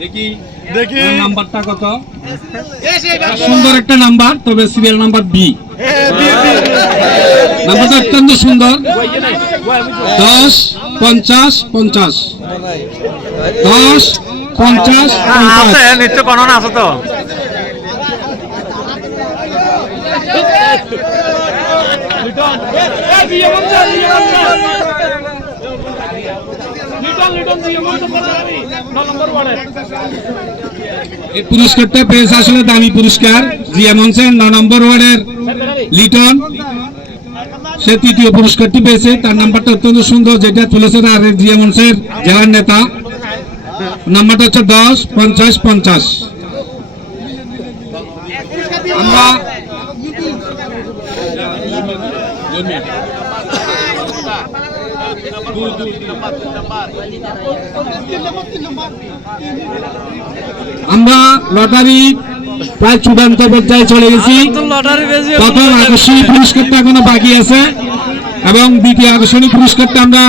দেখি দেখি নাম্বারটা কত? সুন্দর একটা নাম্বার, তবে সিরিয়াল নাম্বার বি। নাম্বারটা অত্যন্ত সুন্দর। 10 50 50 10 50 আছে 50। নিশ্চয় গণনা আছে তো। এই পুরস্কারটা পেয়েছে আসলে দামি পুরস্কার। জিয়া মঞ্চের 9 নম্বর ওয়ার্ডের লিটন, সে তৃতীয় পুরস্কারটি পেয়েছে। তার নাম্বারটা অত্যন্ত সুন্দর, যেটা তুলেছেন আর জিয়া মঞ্চের জেলার নেতা। নাম্বারটা হচ্ছে 10 50 50। আমরা লটারি প্রায় চূড়ান্ত পর্যায়ে চলে গেছি। প্রথম আকর্ষণীয় পুরস্কারটা এখনো বাকি আছে এবং দ্বিতীয় আকর্ষণীয় পুরস্কারটা আমরা